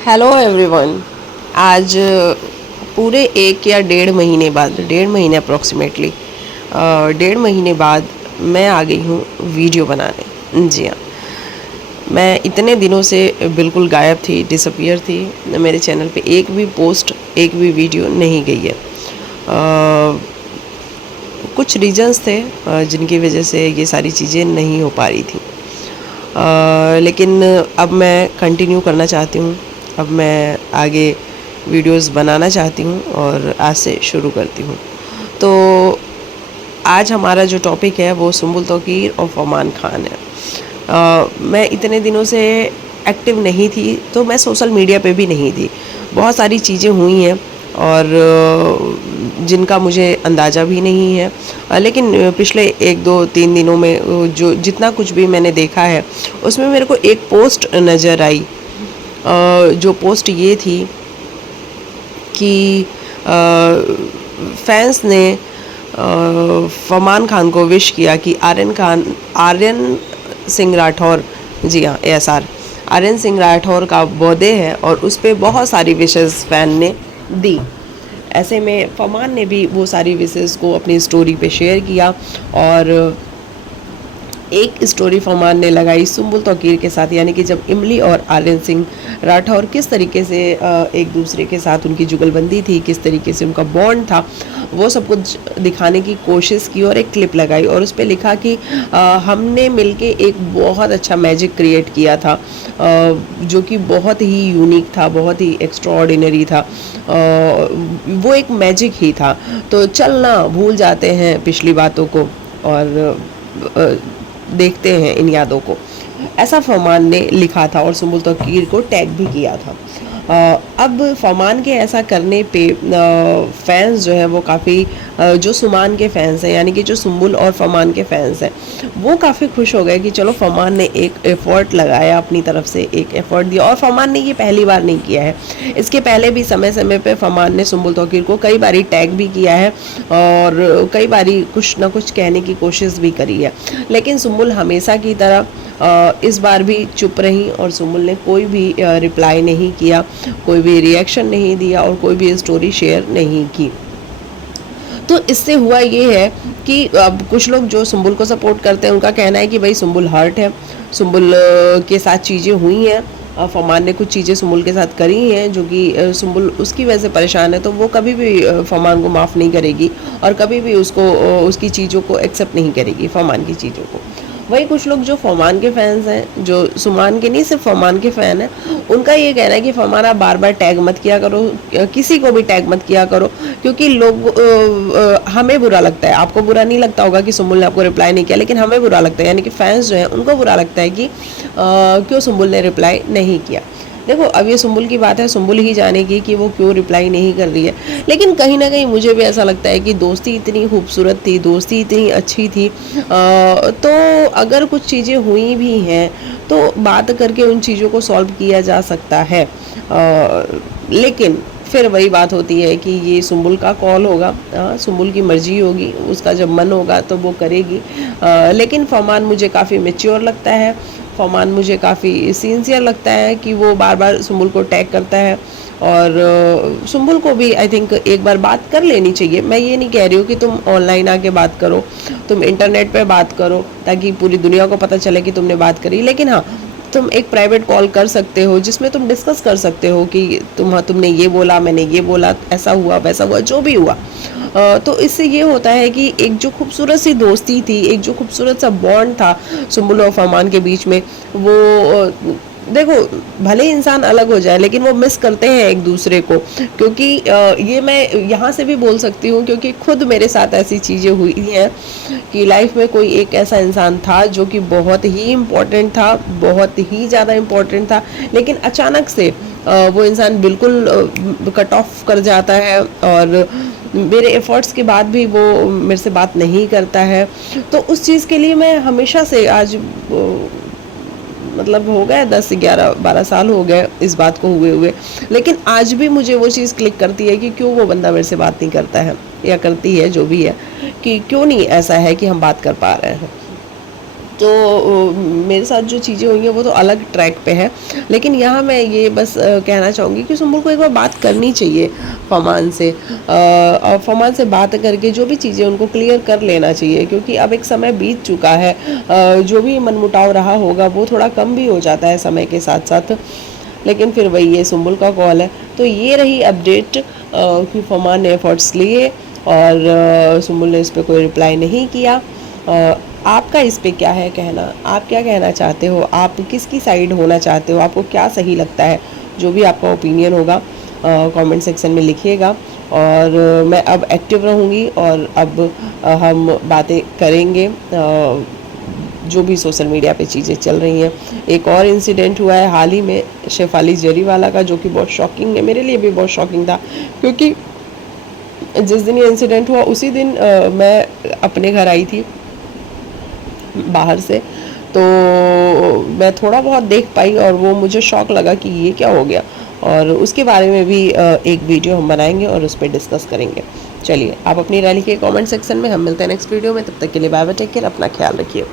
Hello everyone. आज पूरे 1 या 1.5 महीने अप्रॉक्सीमेटली 1.5 महीने बाद मैं आ गई हूँ वीडियो बनाने। जी हाँ, मैं इतने दिनों से बिल्कुल गायब थी, डिसअपियर थी। मेरे चैनल पे एक भी पोस्ट, एक भी वीडियो नहीं गई है। कुछ रीजंस थे जिनकी वजह से ये सारी चीज़ें नहीं हो पा रही थी। लेकिन अब मैं कंटिन्यू करना चाहती हूँ। अब मैं आगे वीडियोस बनाना चाहती हूँ और आज से शुरू करती हूँ। तो आज हमारा जो टॉपिक है वो सुम्बुल तौकीर और फरमान खान है। मैं इतने दिनों से एक्टिव नहीं थी, तो मैं सोशल मीडिया पे भी नहीं थी। बहुत सारी चीज़ें हुई हैं और जिनका मुझे अंदाज़ा भी नहीं है। लेकिन पिछले 1 2 3 दिनों में जो जितना कुछ भी मैंने देखा है उसमें मेरे को एक पोस्ट नज़र आई। जो पोस्ट ये थी कि फैंस ने फरमान खान को विश किया कि आर्यन सिंह राठौर, जी हाँ ASR, आर्यन सिंह राठौर का बर्थडे है और उस पर बहुत सारी विशेस फ़ैन ने दी। ऐसे में फरमान ने भी वो सारी विशेस को अपनी स्टोरी पे शेयर किया और एक स्टोरी फरमान ने लगाई सुम्बुल तौकीर के साथ, यानी कि जब इमली और आर्यन सिंह राठौर किस तरीके से एक दूसरे के साथ उनकी जुगलबंदी थी, किस तरीके से उनका बॉन्ड था, वो सब कुछ दिखाने की कोशिश की और एक क्लिप लगाई और उस पर लिखा कि हमने मिलके एक बहुत अच्छा मैजिक क्रिएट किया था, जो कि बहुत ही यूनिक था, बहुत ही एक्स्ट्राऑर्डिनरी था। वो एक मैजिक ही था। तो चलना भूल जाते हैं पिछली बातों को और देखते हैं इन यादों को, ऐसा फरमान ने लिखा था और सुम्बुल तौकीर को टैग भी किया था। अब फरमान के ऐसा करने पे फैंस जो है वो काफ़ी, जो सुमान के फैंस हैं, यानी कि जो सुम्बुल और फरमान के फैंस हैं, वो काफ़ी खुश हो गए कि चलो फरमान ने एक एफ़र्ट लगाया, अपनी तरफ से एक एफ़र्ट दिया। और फरमान ने ये पहली बार नहीं किया है, इसके पहले भी समय समय पे फरमान ने सुम्बुल तौकीर को कई बारी टैग भी किया है और कई बारी कुछ ना कुछ कहने की कोशिश भी करी है। लेकिन सुम्बुल हमेशा की तरह इस बार भी चुप रही और सुम्बुल ने कोई भी रिप्लाई नहीं किया, कोई भी रिएक्शन नहीं दिया और कोई भी स्टोरी शेयर नहीं की। तो इससे हुआ ये है कि अब कुछ लोग जो सुम्बुल को सपोर्ट करते हैं उनका कहना है कि भाई सुम्बुल हर्ट है, सुम्बुल के साथ चीज़ें हुई हैं, फरमान ने कुछ चीज़ें सुम्बुल के साथ करी हैं जो कि सुम्बुल उसकी वजह से परेशान है, तो वो कभी भी फरमान को माफ़ नहीं करेगी और कभी भी उसको उसकी चीज़ों को एक्सेप्ट नहीं करेगी, फरमान की चीज़ों को। वही कुछ लोग जो फरमान के फैंस हैं, जो सुमान के नहीं सिर्फ फरमान के फ़ैन हैं, उनका ये कहना है कि फरमान आप बार बार टैग मत किया करो, किसी को भी टैग मत किया करो, क्योंकि लोग हमें बुरा लगता है। आपको बुरा नहीं लगता होगा कि सुम्बुल ने आपको रिप्लाई नहीं किया, लेकिन हमें बुरा लगता है, यानी कि फैंस जो हैं उनको बुरा लगता है कि क्यों सुम्बुल ने रिप्लाई नहीं किया। देखो, अब ये सुम्बुल की बात है, सुम्बुल ही जानेगी कि वो क्यों रिप्लाई नहीं कर रही है। लेकिन कहीं ना कहीं मुझे भी ऐसा लगता है कि दोस्ती इतनी खूबसूरत थी, दोस्ती इतनी अच्छी थी, तो अगर कुछ चीज़ें हुई भी हैं तो बात करके उन चीज़ों को सॉल्व किया जा सकता है। लेकिन फिर वही बात होती है कि ये सुम्बुल का कॉल होगा, सुम्बुल की मर्जी होगी, उसका जब मन होगा तो वो करेगी। लेकिन फरमान मुझे काफ़ी मैच्योर लगता है, फरमान मुझे काफ़ी सिंसियर लगता है कि वो बार बार सुम्बुल को टैग करता है और सुम्बुल को भी आई थिंक एक बार बात कर लेनी चाहिए। मैं ये नहीं कह रही हूँ कि तुम ऑनलाइन आके बात करो, तुम इंटरनेट पे बात करो ताकि पूरी दुनिया को पता चले कि तुमने बात करी, लेकिन हाँ, तुम एक प्राइवेट कॉल कर सकते हो जिसमें तुम डिस्कस कर सकते हो कि तुमने ये बोला, मैंने ये बोला, ऐसा हुआ वैसा हुआ, जो भी हुआ। तो इससे ये होता है कि एक जो खूबसूरत सी दोस्ती थी, एक जो खूबसूरत सा बॉन्ड था सुम्बुल और फरमान के बीच में, वो देखो, भले इंसान अलग हो जाए लेकिन वो मिस करते हैं एक दूसरे को। क्योंकि ये मैं यहाँ से भी बोल सकती हूँ क्योंकि खुद मेरे साथ ऐसी चीज़ें हुई हैं कि लाइफ में कोई एक ऐसा इंसान था जो कि बहुत ही इम्पोर्टेंट था, बहुत ही ज़्यादा इम्पोर्टेंट था, लेकिन अचानक से वो इंसान बिल्कुल कट ऑफ कर जाता है और मेरे एफ़र्ट्स के बाद भी वो मेरे से बात नहीं करता है। तो उस चीज़ के लिए मैं हमेशा से आज मतलब हो गए 10 11 12 साल हो गए इस बात को हुए हुए, लेकिन आज भी मुझे वो चीज़ क्लिक करती है कि क्यों वो बंदा मेरे से बात नहीं करता है या करती है, जो भी है, कि क्यों नहीं ऐसा है कि हम बात कर पा रहे हैं। तो मेरे साथ जो चीज़ें हुई हैं वो तो अलग ट्रैक पे है, लेकिन यहाँ मैं ये बस कहना चाहूँगी कि सुम्बुल को एक बार बात करनी चाहिए फरमान से, और फरमान से बात करके जो भी चीज़ें उनको क्लियर कर लेना चाहिए, क्योंकि अब एक समय बीत चुका है। जो भी मनमुटाव रहा होगा वो थोड़ा कम भी हो जाता है समय के साथ साथ, लेकिन फिर वही ये सुम्बुल का कॉल है। तो ये रही अपडेट कि फरमान ने एफर्ट्स लिए और सुम्बुल ने इस पर कोई रिप्लाई नहीं किया। आपका इस पे क्या है कहना, आप क्या कहना चाहते हो, आप किसकी साइड होना चाहते हो, आपको क्या सही लगता है, जो भी आपका ओपिनियन होगा कमेंट सेक्शन में लिखिएगा। और मैं अब एक्टिव रहूँगी और अब हम बातें करेंगे जो भी सोशल मीडिया पे चीज़ें चल रही हैं। एक और इंसिडेंट हुआ है हाल ही में शेफाली जरीवाला का, जो कि बहुत शॉकिंग है, मेरे लिए भी बहुत शॉकिंग था, क्योंकि जिस दिन ये इंसिडेंट हुआ उसी दिन मैं अपने घर आई थी बाहर से, तो मैं थोड़ा बहुत देख पाई और वो मुझे शॉक लगा कि ये क्या हो गया, और उसके बारे में भी एक वीडियो हम बनाएंगे और उस पर डिस्कस करेंगे। चलिए आप अपनी राय लिखिए कमेंट सेक्शन में, हम मिलते हैं नेक्स्ट वीडियो में, तब तक के लिए बाय बाय, टेक केयर, अपना ख्याल रखिए।